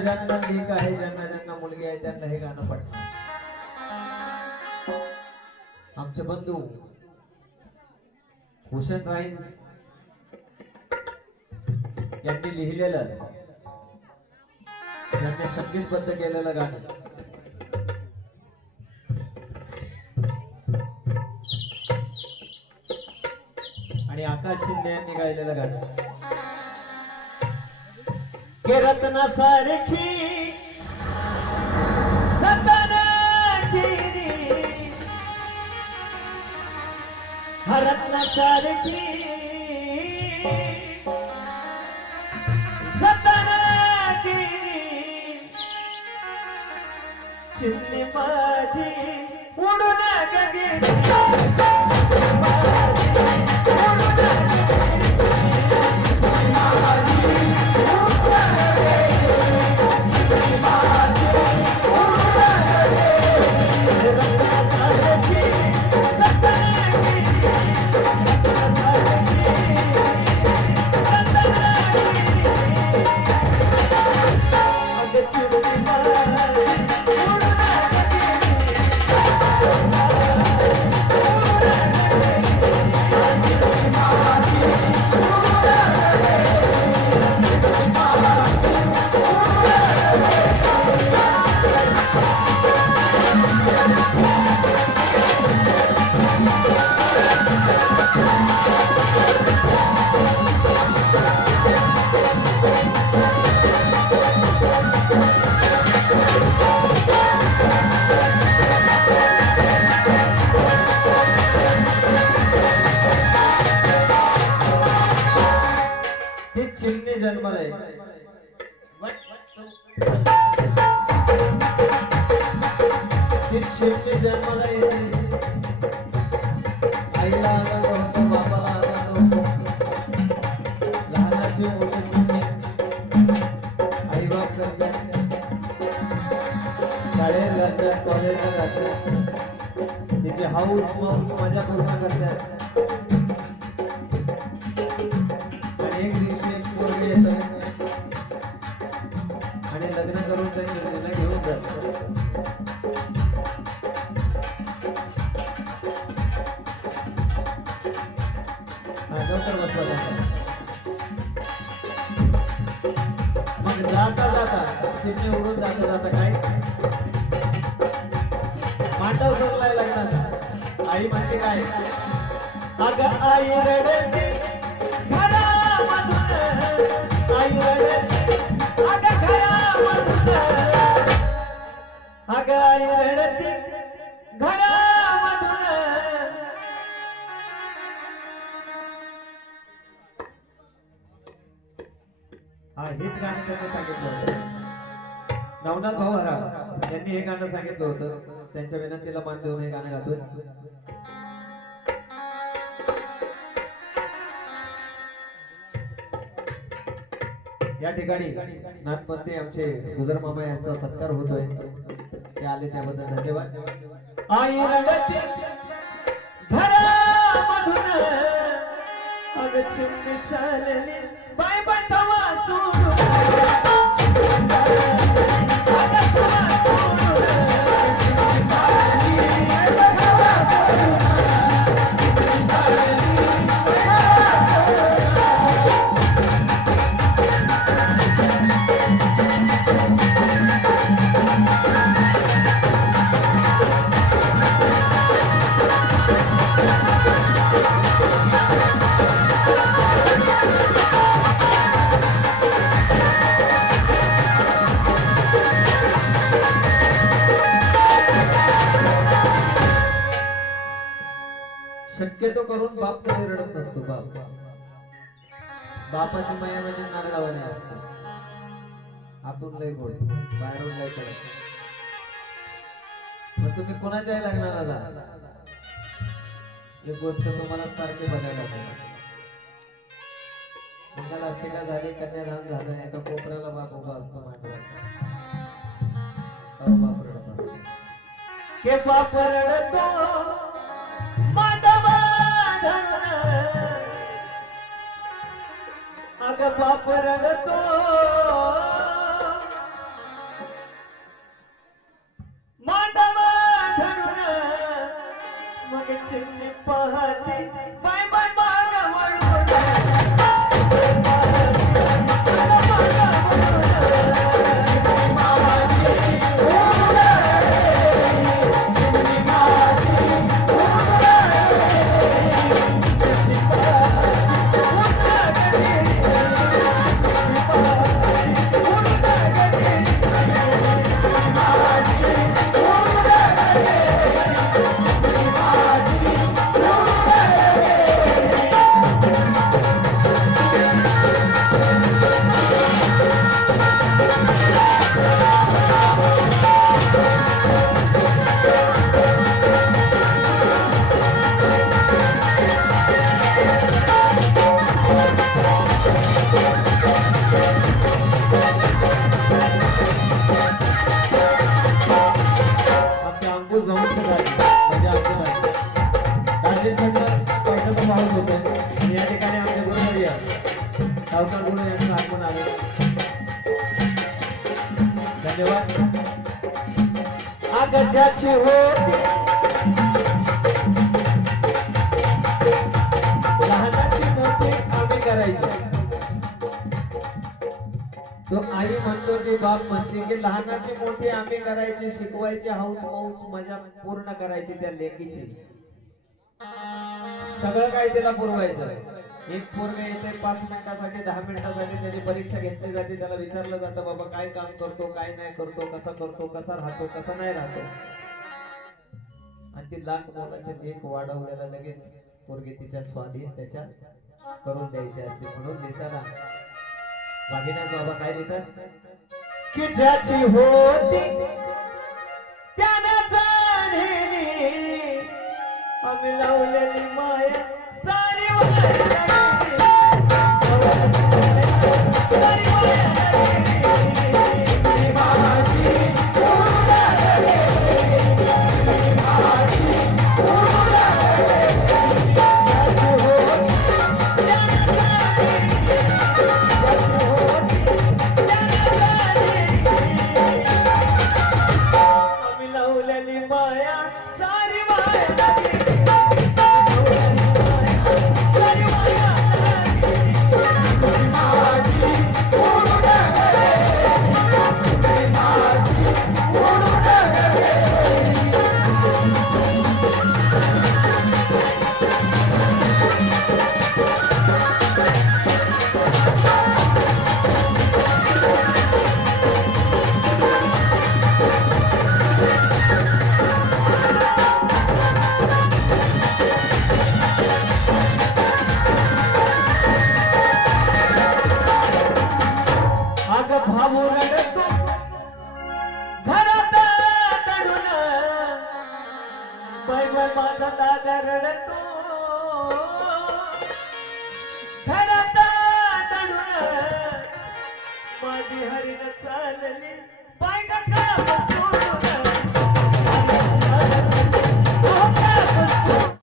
ज्यांना ज्यांना लेख आहे ज्यांना ज्यांना मुलगी आहे त्यांना हे गाणं पडणार. आमचे बंधू भूषण राईन्स यांनी लिहिलेलं यांनी संगीतबद्ध केलेलं गाणं. आणि आकाश शिंदे यांनी गायलेलं गाणं. के रत्ना सारखी हे रत्नासारखी सतना रत्नासारखी चिमणी आहे. जन्माला येते आईला आनंद होतो आनंद होतो लहानाची आई बाप करतात. शाळेत घालतात कॉलेजला घालतात तिचे हाऊस माऊस मजा पूर्ण करतात. मग जाता जाता चिमणी उडून जाता जाता काय मांडव सोडलाय लग्नात आई म्हणते काय अगं आई रडते घरामधून आई रडते अगं घरामधून अगं आई रडते. हा हेच गाणं त्यांनी सांगितलं होतं. नवनाथ भाऊ हरा यांनी हे गाणं सांगितलं होतं. त्यांच्या विनंतीला मान देऊन हे गाणं गातोय. या ठिकाणी नाथपंते आमचे गुजर मामा यांचा सत्कार होतोय. ते आले त्याबद्दल धन्यवाद. आई रडते. घरामधून अग चिमणी चालली. शक्यतो करून बाप कधी रडत नसतो बाप. बापाची माया म्हणजे नारळावाने असते. आतून लय गोड बाहेरून लय कडक. मग तुम्ही कोणाच्याही लागणार दादा एक गोष्ट तुम्हाला सारखी बघायला मिळेल. मंगलाष्टिका झाले कन्यादान झालं एका कोपऱ्याला बाप उभा असतो मांडवाचा बाप रडत असतो. के बाप रडतो? अग बाप रडतो पाऊस या ठिकाणी आमचे गुरुवर्य सावकार गुरु यांचं आगमन आले. धन्यवाद. आगजाची होती लहानाची मोठी आम्ही करायची. तो आई म्हणतो की बाप म्हणते की लहानाची मोठी आम्ही करायची शिकवायची हाऊस माऊस मजा पूर्ण करायची त्या लेकीची. सगळं काय त्याला पुरवायचं. एक पोरग येते पाच मिनिटासाठी दहा मिनिटासाठी त्याची परीक्षा घेतली जाते त्याला विचारलं जातं बाबा काय काम करतो काय नाही करतो कसा करतो कसा राहतो कसा नाही राहतो? आणि ती लाख मोलाचे लेख वाढवलेला लगेच पोरगी तिच्या स्वाधीन त्याच्या करून द्यायची असते. म्हणून दिसायला वाघिनाथ बाबा काय देतात? की ज्याची होती सारी माझा दादा रडतो घरात दडून माझी हरिण चालली.